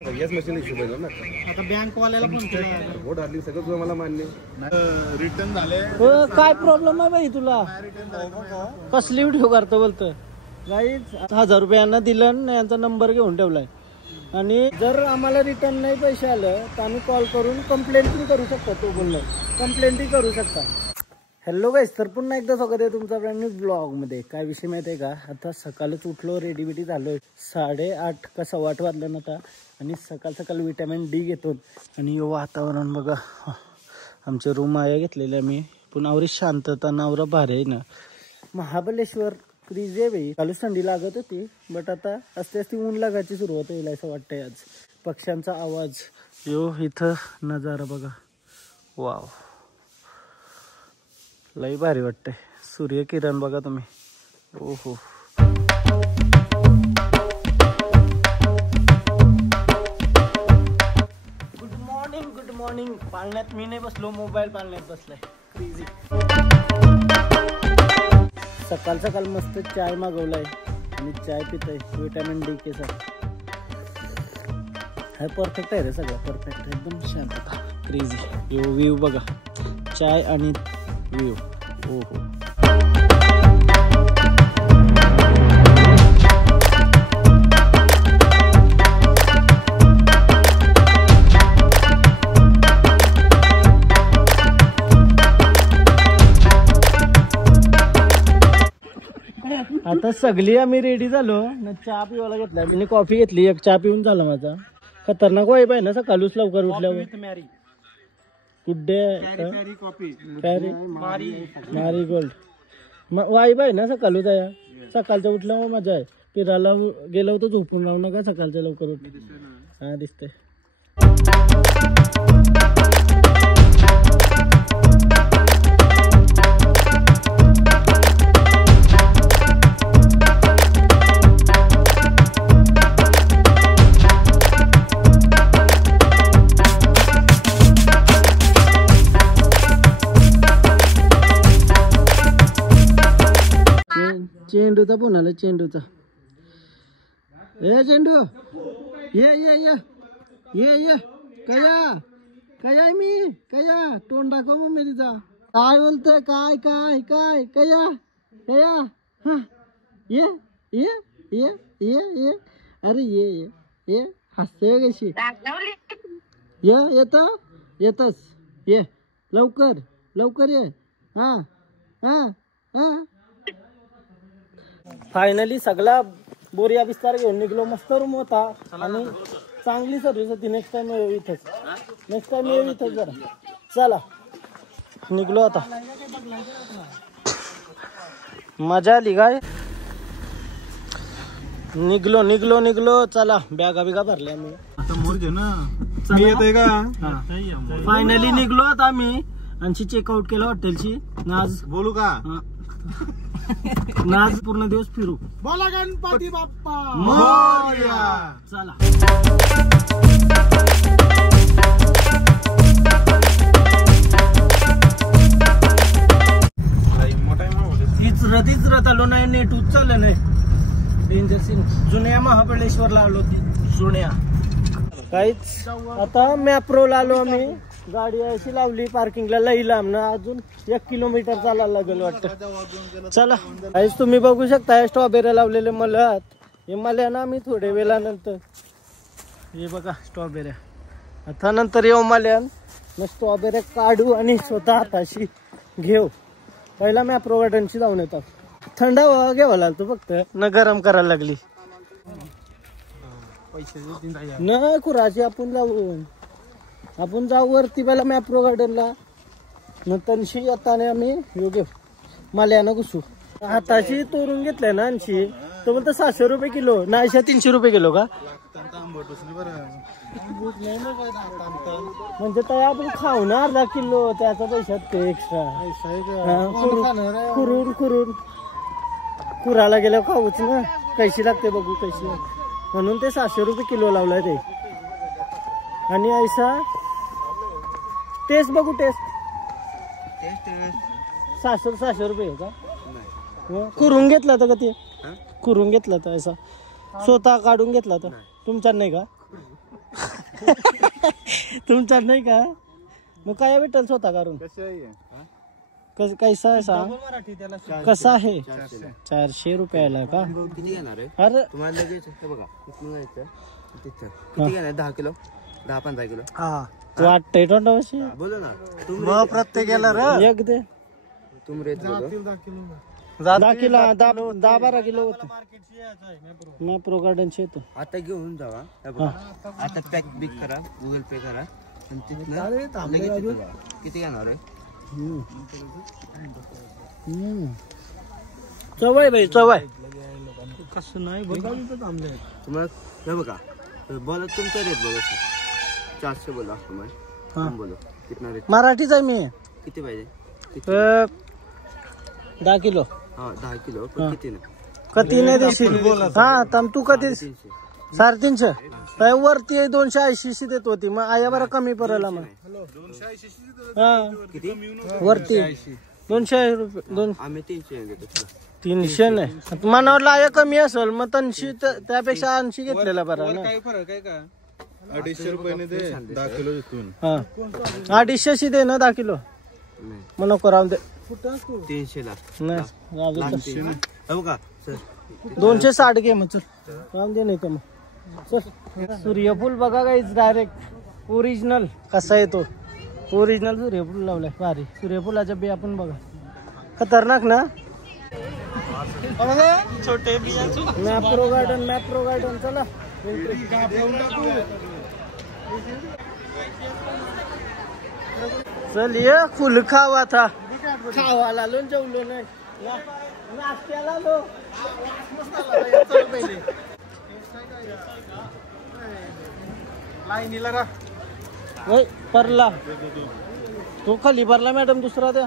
Gas machine issue झाला ना. आता बँक वाल्याला फोन केला. वोट हल्ली सगळं तुला मला मान्य. रिटर्न झाले. काय प्रॉब्लेम आहे बाई तुला? कसली व्हिडिओ करतो बोलतो गाईज. 1000 रुपयांना दिलं आणि यांचा नंबर घेऊन ठेवलाय. आणि जर आम्हाला रिटर्न नाही पैसे आलं तर आम्ही कॉल करून कंप्लेंट करू शकतो. तो बोललो कंप्लेंट करू शकता. हॅलो गाईज, तर पुन्हा एकदा स्वागत आहे तुमचा ब्रँड न्यू ब्लॉग मध्ये. काय विषय माहिती आहे का? आता सकाळच उठलो, रेडी बिडी झालोय. 8:30 का 8:15 वाजलं ना आता. आणि सकाळ सकाळ विटॅमिन डी घेतो. आणि वातावरण बघा, आमच्या रूम आहे घेतलेल्या मी. पुन्हा आवरी शांतता नवरा भारी आहे ना. महाबळेश्वर क्रीज आहे बाई. कालच थंडी लागत होती, बट आता असते असते ऊन लागायची सुरुवात होईल असं वाटतंय. आज पक्ष्यांचा आवाज यो, इथं नजारा बघा. वाव, लई भारी वाटतंय. सूर्यकिरण बघा तुम्ही. ओहो, गुड मॉर्निंग. पाळण्यात मी नाही बसलो, मोबाईल पाळण्यात बसलाय. क्रेझी. सकाळ सकाळ मस्त चाय मागवलाय आणि चाय पितोय विटॅमिन डी के साथ. हा परफेक्ट आहे रे, सगळं परफेक्ट आहे एकदम. शांतता, क्रेझी. यो व्ह्यू बघा, चाय आणि व्ह्यू. ओहो, आता सगळी आम्ही रेडी झालो ना. चहा पिवायला घेतला मी, कॉफी घेतली. एक चहा पिऊन झाला माझा. खतरनाक वाईब आहे ना सकाळूच लवकर उठल्यावर. कुड्डे मारी गोल्ड वाईब आहे ना सकाळूच आहे. सकाळच्या उठल्यावर मजा आहे. फिरायला गेलो होतो, झोपून राहू नका, सकाळच्या लवकर उठ. हा दिसतंय. चेंडूचा फोन आला, चेंडूचा. ए चेंडू, ये ये ये ये ये. कया कया मी कया, तोंड दाखव मम्मी तिचा. काय बोलतोय? काय काय काय कया कया. हा ये ये ये ये ये. अरे ये ये ये. हसते कशी. ये येत येतस. ये लवकर लवकर ये. हा हा हा. फायनली सगळा बोरिया बिस्तार घेऊन निघलो. मस्त रूम होता आणि चांगली सर्विस होती. नेक्स्ट टाइम येऊ इथंच, नेक्स्ट टाइम येऊ इथंच जरा. चला निघलो आता. मजा आली काय? निघलो निघलो निघलो. चला बॅगा बिगा भरल्या मी आता. मोरजे ना येते का? फायनली निघलो आता आम्ही. आणि चेकआउट केलं हॉटेलची. आज बोलू का? आज पूर्ण दिवस फिरू. बोला गणपती बाप्पा मोरया. चला. इचरत आलो नाही. नेट उचललं नाही. Danger scene. जुन्या महाबळेश्वरला आलो. जुन्या काहीच. आता मॅप्रोला आलो आम्ही. गाडी अशी लावली पार्किंगला. लई लांब ना, अजून 1 किलोमीटर चालायला लागेल वाटतं. चला काहीच. तुम्ही बघू शकता स्ट्रॉबेरी लावलेले मल्यात. हे मल्या ना आम्ही थोड्या वेळानंतर. हे बघा स्ट्रॉबेऱ्या. आता नंतर येऊ मल्यान. मग स्ट्रॉबेऱ्या काढू आणि स्वतः हाताशी घेऊ. पहिला मॅप्रो गार्डनशी जाऊन येतात. थंड हवा घ्यावा लागतो फक्त, न गरम करायला लागली न खुराची. आपण जाऊ, आपण जाऊ वरती पहिला मॅप्रो गार्डनला. नंतरशी येताना आम्ही घेऊ माल्यानं घुसू. हाताशी तोरून घेतलंय ना 80. तो बोलतो 700 रुपये किलो. नाही 300 रुपये किलो का? म्हणजे तर आपण खाऊ ना अर्धा किलो. त्याचा पैशात ते एक्स्ट्रा खुरून खुरून खुराला गेल्यावर खाऊच ना. कैशी लागते बघू कैशी. म्हणून ते 700 रुपये किलो लावलाय ते. आणि ऐसा टेस्ट बघू. टेस्ट 700 रुपये का? कुरून घेतला तर का ते? कुरून घेतला तर असा स्वतः काढून घेतला तर तुमचा नाही का? तुमचा नाही का मग काय भेटेल स्वतः करून कैसा आहे सांग कसा आहे 400 रुपयाला का किती घेणार आहे अरे तुम्हाला लगेच हे बघा इथून जायचं तिथं किती घेणार 10 किलो 10-15 किलो हा वाटतंय टोंडावशी बोलो ना मग प्रत्येकाला रे एक दे तुम रेट बोलो 10 किलो 10-12 किलो होतं मॅप्रो गार्डनचे येतो आता घेऊन जावा हे बघा आता पॅक बिक करा गुगल पे करा आणि तिथनं लगेच इथं बघा. किती घेणार आहे चवय भाई चवय कसं नाही तुम्हाला हे बघा बोला तुमचा रेट बोलो 400 बोला तुम्हाला तुम बोलो कितना रेट मराठीच आहे मी किती पाहिजे 10 किलो हा 10 किलो पण किती ना कधी नाही देशील हा तम तू कधी 350 काय वरती 280 देत होती मग आया बरं कमी पडला मग हा किती वरती 200 रुपये आम्ही 300 देतो 300 नाही मनावरला आया कमी असेल मग 300 त्यापेक्षा 80 घेतलेला बरं ना काय फरक आहे का 250 रुपयाने दे 10 किलो इथून हा 250 दे ना 10 किलो नाही मग नको राहून दे 300 ला नाही राहू दे. 300 हे बघा सर 260 घे मग चल राहून दे नाही तर मग चल सूर्यफूल बघा काहीच डायरेक्ट ओरिजिनल कसा येतो ओरिजिनल सूर्यफूल लावलाय भारी सूर्यफुलाच्या बिया पण बघा खतरनाक ना छोटे बिया मॅप्रो गार्डन चला चल ये फुल खावा था खावाला लो जेवलो नाही नाश्त्याला लो होय परला तो खाली भरला मॅडम दुसरा द्या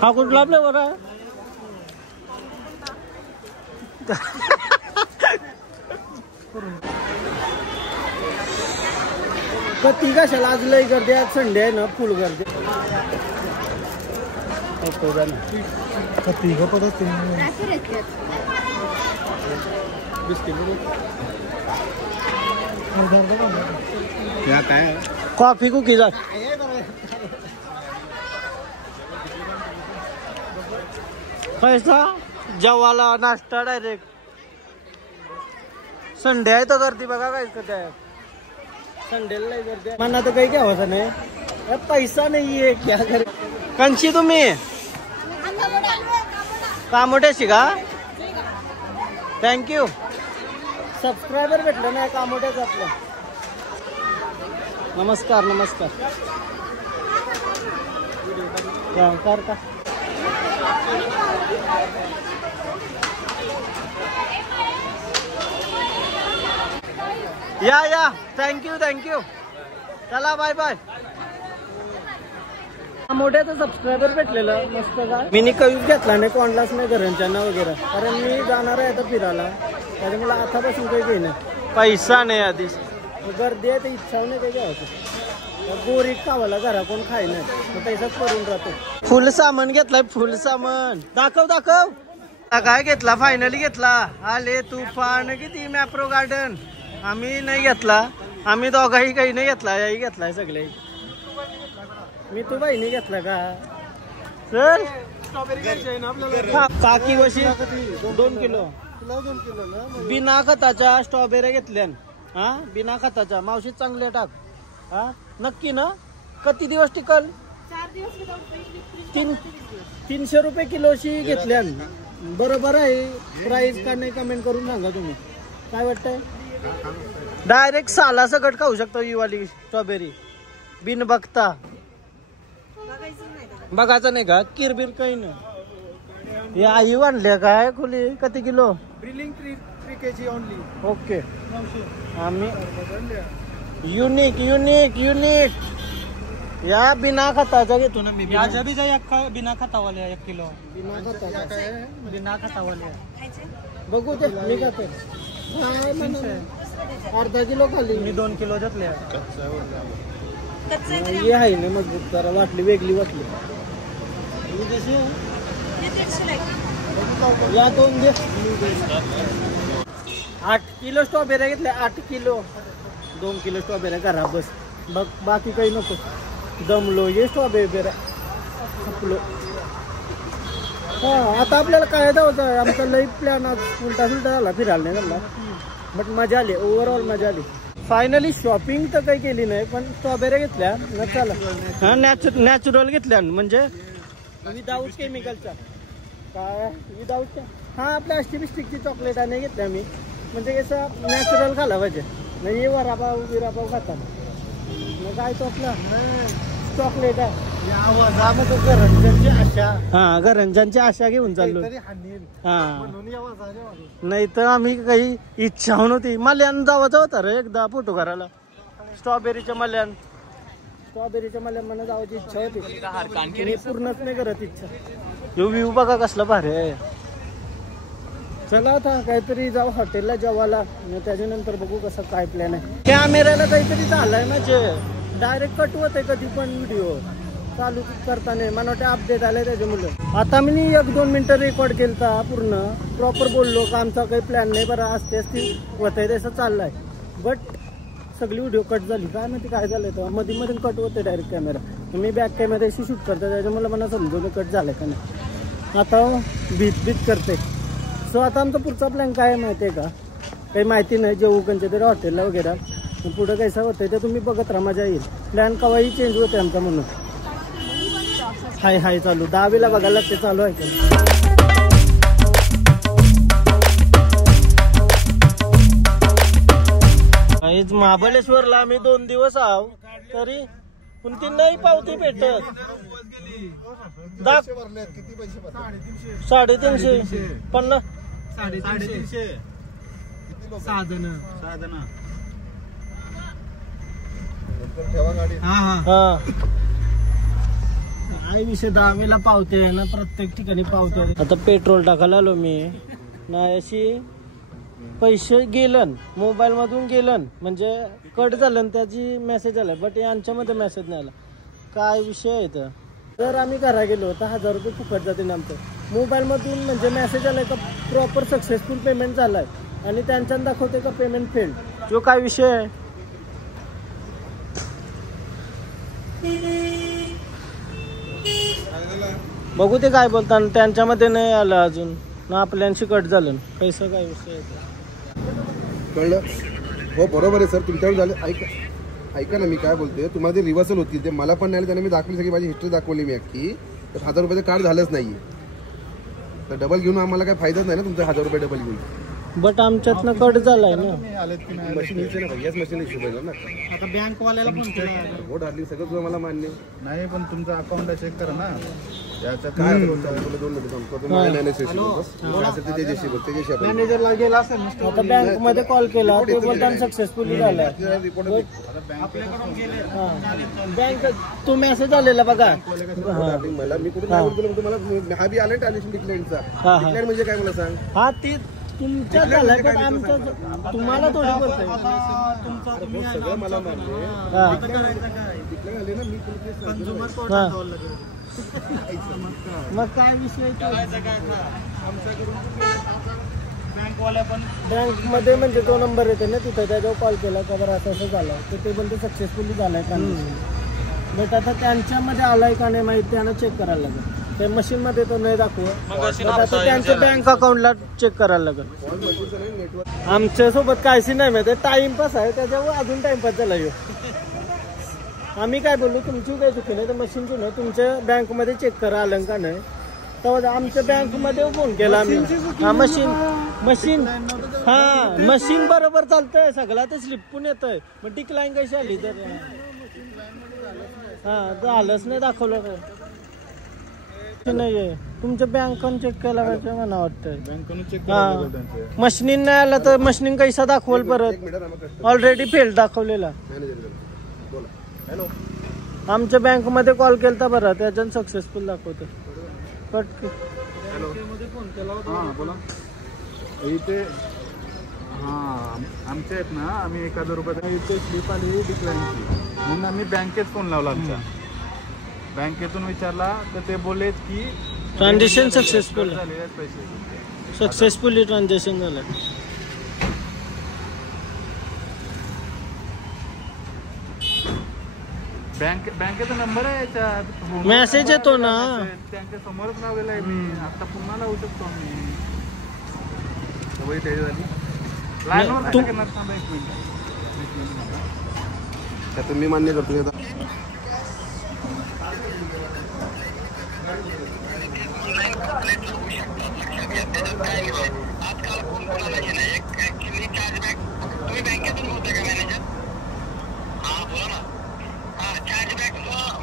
हा कुठला आपल्या बरं कती कशाला आज लय गर्दी आज संडे आहे ना फुल गर्दी कती का पडत या काय कॉफी कुकीज पैसा जेवाला नाश्ता डायरेक्ट संडे आहे तर गर्दी बघा काय काय संडेला नाही गर्दी मना तर काही घ्यावाचा नाही पैसा नाहीये क्या कर कंची तुम्ही कामोट्याशी का थँक्यू सबस्क्रायबर भेटलं नाही कामोट्याच आपलं नमस्कार कर का या थँक्यू चला बाय मोठ्याचं सबस्क्रायबर भेटलेलं मस्त का मी कवीच घेतला नाही कोणलाच नाही घरांच्यांना वगैरे कारण मी जाणार आहे आता फिरायला त्याच्यामुळे आतापासून काही घेणं पैसा नाही आधीच गर्दी आहे तर इच्छा नाही काही घ्यायचं गोरीत खावाला घरा कोण खाय नाही पैसाच करून राहतो फुल सामान घेतलाय फुल सामान दाखव काय घेतला फायनली घेतला आले तुफान किती मॅप्रो गार्डन आम्ही नाही घेतला आम्ही दोघाही काही नाही घेतला याही घेतलाय सगळे मी तू बाईने घेतला का चल काकी वशी 2 किलो बिना खताच्या स्ट्रॉबेरी घेतल्या हा बिना खताच्या मावशी चांगले टाक हा नक्की ना किती दिवस टिकल 300 रुपये किलोशी घेतल्या बरोबर आहे प्राइस का नाही कमेंट करून सांगा तुम्ही काय वाटतंय डायरेक्ट साला सकट खाऊ शकतो ही वाली स्ट्रॉबेरी बिन बघता बघायचं नाही का किरबीर काही नाही हे आई आणल्या काय खुली किती किलो ब्रिलिंग 3 kg ओनली ओके आम्ही युनिक या बिना खताचा घेतो ना मी बिना खतावाल्या 1 किलो बिना खतावाल्या बघू ते मी खातो अर्धा किलो खाली मी 2 किलो घेतले हे आहे ना मजबूत जरा वाटली वेगळी वाटली या 2 दे. 8 किलो स्ट्रॉबेऱ्या घेतल्या. 8 किलो 2 किलो स्ट्रॉबेऱ्या करा बस. बघ बाकी काही नको. जमलो ये स्ट्रॉबेऱ्या संपलो. हा आता आपल्याला काय जायचं. आमचा लई प्लॅन आज उलटा सुलटा झाला. फिरायला नाही झाला बट मजा आली. ओव्हरऑल मजा आली. फायनली शॉपिंग तर काही केली नाही पण स्ट्रॉबेऱ्या घेतल्या न चला. हा नॅचरल घेतल्या म्हणजे विदाऊट केमिकलच्या. काय विदाऊट हा आपल्या प्लास्टिकची चॉकलेट नाही घेतल्या मी. म्हणजे कसं नॅचरल खाला पाहिजे. नाही वडापाव बिरापाव खाता मग काय तो आपला चॉकलेट आहे. घरच्यांची आशा. हा घरच्यांची आशा घेऊन चाललो. हा नाही तर आम्ही काही इच्छा नव्हती. मल्यान जावायचं होता रे एकदा फोटो करायला. स्ट्रॉबेरीच्या मल्यान मला जावायची इच्छा होती. पूर्णच नाही करत इच्छा. यो व्ह्यू बघा कसला भारी आहे. चला आता काहीतरी जाऊ हॉटेलला जेवायला. त्याच्यानंतर बघू कसं काय प्लॅन आहे. कॅमेऱ्याला काहीतरी झालंय म्हणजे डायरेक्ट कट होते कधी पण व्हिडिओ चालू करताना. मला वाटतं अपडेट आलाय त्याच्यामुळे. आता मी 1-2 मिनिटं रेकॉर्ड केलता. पूर्ण प्रॉपर बोललो का आमचा काही प्लॅन नाही बरं. असते होत आहे तसं चाललाय बट सगळी व्हिडिओ कट झाली. काय माहिती काय झालंय तर मध्ये कट होते डायरेक्ट कॅमेरा. मी बॅक कॅमेऱ्याशी शूट करते त्याच्यामुळे मला समजून कट झालंय का नाही. आता बीत करते. सो आता आमचा पुढचा प्लॅन काय माहिती आहे का. काही माहिती नाही. जेवू कोणत्या तरी हॉटेलला वगैरे. पुढं कसं होतंय ते तुम्ही बघत राहा. मजा येईल. प्लॅन केव्हाही चेंज होते आमचा म्हणून. हाय चालू 10वीला बघायला ते चालू आहे. महाबळेश्वरला आम्ही 2 दिवस आहो तरी पण ती नाही पावती भेटत. 350 साधन काय विषय 10वीला पावते ना. प्रत्येक ठिकाणी पावते. आता पेट्रोल टाकायला आलो मी. नाही अशी पैसे गेलन मोबाईल मधून गेलन म्हणजे कट झालं त्याची मेसेज आला बट यांच्यामध्ये मेसेज नाही आला. काय विषय आहे तर. जर आम्ही घरा गेलो तर 1000 रुपये फुकट जाते आमचं. मोबाईल मधून म्हणजे मेसेज आलाय का प्रॉपर सक्सेसफुल पेमेंट झालाय आणि त्यांच्यात दाखवते का पेमेंट फेल्ड. जो काय विषय आहे. बघू ते काय बोलतात. त्यांच्यामध्ये नाही आलं अजून ना आपल्याशी कट झालं. पैसा काय विषय आहे कळलं. हो बरोबर आहे सर तुमच्यावर झालं. ऐका ना मी काय बोलते. तुम्हाला जे रिव्हर्सल होती ते मला पण नाही. त्याने मी दाखवली सगळी माझी हिस्ट्री दाखवली मी अख्खी. तर 1000 रुपयाचं कार्ड झालंच नाही. तर डबल घेऊन आम्हाला काय फायदाच नाही ना तुमचा 1000 रुपये डबल घेऊन. बट आमच्यातनं कट झालाय ना. मशीन ना याच मशीन इश्यू ना. आता बँक वाल्याला फोन केला. हो डार्लिंग सगळं तुझं मला मान्य नाही पण तुमचं अकाउंट चेक करा ना. काय 2 मॅनेजरला गेला असेल. आता बँक मध्ये कॉल केला ते बोलताना सक्सेसफुली झालाय. बँक तो मेसेज आलेला बघा. मला मी कुठे तुम्हाला हा बी आला ट्रान्झॅक्शन डिक्लेअरचा. डिक्लेअर म्हणजे काय मला सांग. हा ती तुमच्या झालाय पण आमचं तुम्हाला थोडी बोलतोय. सगळं मला मान्य. मग काय विषय. बँक मध्ये म्हणजे तो नंबर येते ना तिथं त्याच्यावर कॉल केला का बरं असं झालं तर ते बोलते सक्सेसफुली झालाय का. बट आता त्यांच्यामध्ये आलाय का नाही माहिती त्यांना चेक करायला लागेल. ते मशीन मध्ये तो नाही दाखवत. आता त्यांच्या बँक अकाउंटला चेक करायला लागेल. आमच्या सोबत काहीशी नाही माहिती. टाइमपास आहे त्याच्यावर अजून टाइमपास झाला येऊ. आम्ही काय बोललो तुमची काही चुकी नाही तर मशीनची नाही. तुमच्या बँक मध्ये चेक करा आलं का नाही. तेव्हा आमच्या बँक मध्ये फोन केला आम्ही. हा मशीन हा मशीन बरोबर चालतंय सगळं. ते स्लिप पण येतंय मग डिक्लाइन कशी आली तर हा झालंच नाही दाखवलं काय नाहीये. तुमच्या बँकन चेक केला पाहिजे मला वाटतं. मशीन नाही आला तर मशीन कैसा दाखवल परत. ऑलरेडी फेल दाखवलेला. आमच्या बँक मध्ये कॉल केलता बरं त्याच्यानं सक्सेसफुल दाखवतो. कट फोन केला होता. इथे आमचे आहेत ना. आम्ही 1000 रुपये इथे स्लिप आली डिक्लाइनची म्हणून आम्ही बँकेत फोन लावला. आमच्या बँकेतून विचारला तर ते बोललेत की ट्रान्झॅक्शन सक्सेसफुल झालेले आहेत पैसे. सक्सेसफुली ट्रान्झॅक्शन झालं. बँकेचा नंबर आहे याच्यात. मेसेज येतो ना. त्यांच्या समोरच लावलेला आहे मी. आता पुन्हा लावू शकतो मी. सवय तयारी झाली. लाईनवर कसं करणार थांबा एक मिनिट. त्यातून मी मान्य करतो आता. तुम्ही बँकेतून बोलताय का मॅनेजर? हा बोला ना. हा चार्जबॅक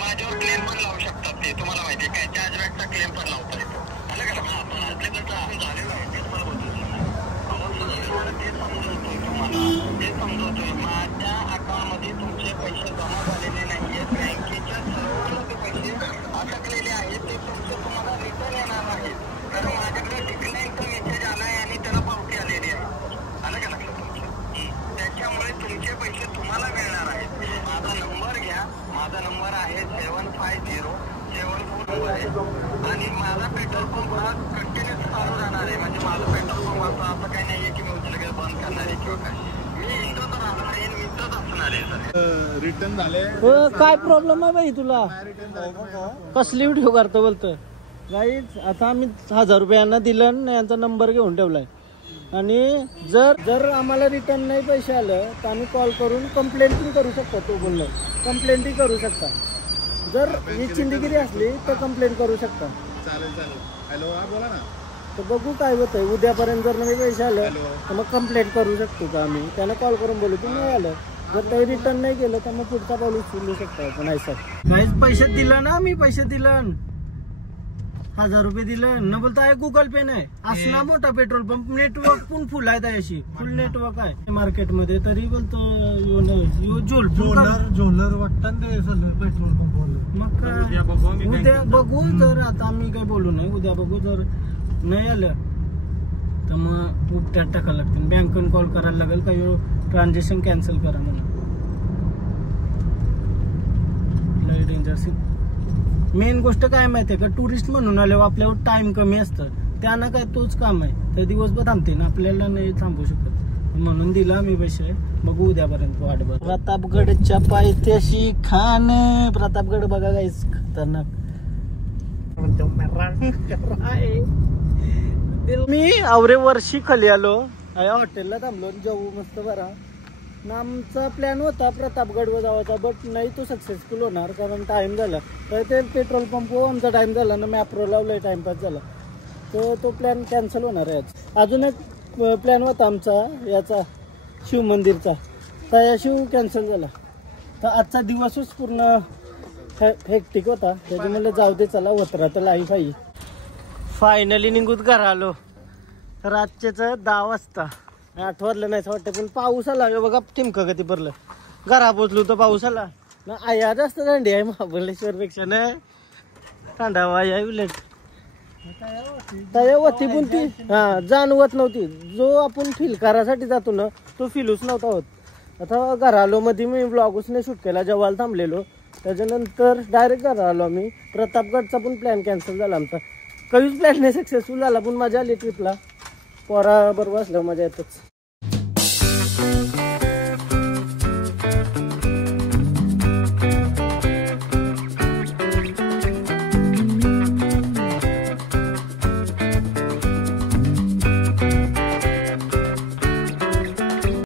माझ्यावर क्लेम पण लावू शकतात ते. तुम्हाला माहिती आहे काय? चार्जबॅकचा क्लेम पण लावता येतो. आलं का? हा पण आपल्याकडचं असं झालेलं आहे. तेच मला बोलतो ते समजवतोय. माझ्या अकाउंटमध्ये तुमचे पैसे जमा झालेले नाहीयेत. बँकेच्या सर्वांना ते पैसे अटकलेले आहेत. ते तुमचे तुम्हाला रिटर्न येणार आहेत. कारण माझ्याकडे डिक्लाइनचा मेसेज आला आहे आणि त्याला पावती आलेली आहे. आलं का लक्षात तुमच्या? त्याच्यामुळे तुमचे पैसे तुम्हाला मिळणार आहेत. माझा नंबर घ्या. माझा नंबर आहे 75074 नंबर आहे आणि माझा पेट्रोल पंप हा कंटिन्यूस चालू राहणार आहे. म्हणजे माझा पेट्रोल पंप असं काही नाहीये की मी लगेच बंद करणार आहे किंवा काय. मी इथंच राहणार आहे. मी इथंच असणार आहे सर. रिटर्न झाले. काय प्रॉब्लेम आहे बाई तुला? कसली व्हिडिओ करतो बोलतो? गाईज आता आम्ही 1000 रुपयांना दिलं आणि यांचा नंबर घेऊन ठेवलाय. आणि जर आम्हाला रिटर्न नाही पैसे आलं तर आम्ही कॉल करून कंप्लेंटिंग करू शकतो. तो बोललो कंप्लेंटिंग करू शकता. जर ही चिंदगिरी असली तर कंप्लेंट करू शकता. चालेल. हॅलो हा बोला ना. तर बघू काय होतंय. उद्यापर्यंत जर नाही पैसे आलं तर मग कंप्लेंट करू शकतो का आम्ही. त्यांना कॉल करून बोलू की नाही आलं. जर काही रिटर्न नाही केलं तर मग पुढचा पाऊल उचलू शकतो. नाही सर काहीच पैसे दिलं ना. मी पैसे दिलं 1000 रुपये दिलं न बोलता आहे गुगल पे नाही. असला मोठा पेट्रोल पंप नेटवर्क पण फुल आहे. त्याशी फुल नेटवर्क आहे मार्केटमध्ये. तरी बोलतो झोलर वाटतं ते पेट्रोल पंप. मग उद्या बघू. जर आता आम्ही काही बोलू नाही. उद्या बघू. जर नाही आलं तर मग उपट्यात टाकायला लागतील. बँकेने कॉल करायला लागेल काही ट्रान्झॅक्शन कॅन्सल करा म्हणून. लय डेंजर. मेन गोष्ट काय माहितीये का? टुरिस्ट म्हणून आल्यावर आपल्यावर टाइम कमी असतं. त्यांना काय तोच काम आहे. तर दिवसभर थांबते ना. आपल्याला नाही थांबू शकत. म्हणून दिला मी पैसे. बघू उद्यापर्यंत वाट बघ. प्रतापगडच्या पायथ्याशी खान. प्रतापगड बघा गाईस खतरनाक. मी आवरे वर्षी खाली आलो. हॉटेलला थांबलो. जाऊ मस्त बरा. आमचा प्लॅन होता प्रतापगडवर जावाचा. बट नाही तो सक्सेसफुल होणार कारण टाइम झाला. तर ते पेट्रोल पंप आमचा टाइम झाला ना. मॅप्रो लावलाय. टाइमपास झाला. तर तो प्लॅन कॅन्सल होणार आहे. अजून एक प्लॅन होता आमचा याचा शिव मंदिरचा. तर या शिव कॅन्सल झाला. तर आजचा दिवसच पूर्ण हेक्टिक होता. त्याच्यामुळे जाऊ दे चला होतरा तर लाईफ आहे. फायनली निघून घरा आलो. रात्रीच 10 वाजता. आठवलं नाही वाटतं पण पाऊस आला. बघा टिमकं कधी भरलं. घरा पोचलो तर पाऊस आला ना. आया जास्त थंडी आहे महाबळेश्वर पेक्षा. नाही थंडावा आहे उलट. होती पण ती जाणवत नव्हती. जो आपण फील करायसाठी जातो ना तो फीलच नव्हता होत. आता घरा आलो. मध्ये मी ब्लॉगच नाही शूट केला. जेवायला थांबलेलो. त्याच्यानंतर डायरेक्ट घरा आलो आम्ही. प्रतापगडचा पण प्लॅन कॅन्सल झाला आमचा. काहीच प्लॅन नाही सक्सेसफुल झाला. पण मजा आली ट्रिपला. पोरा बरोबर असल्यावर मजा येतच.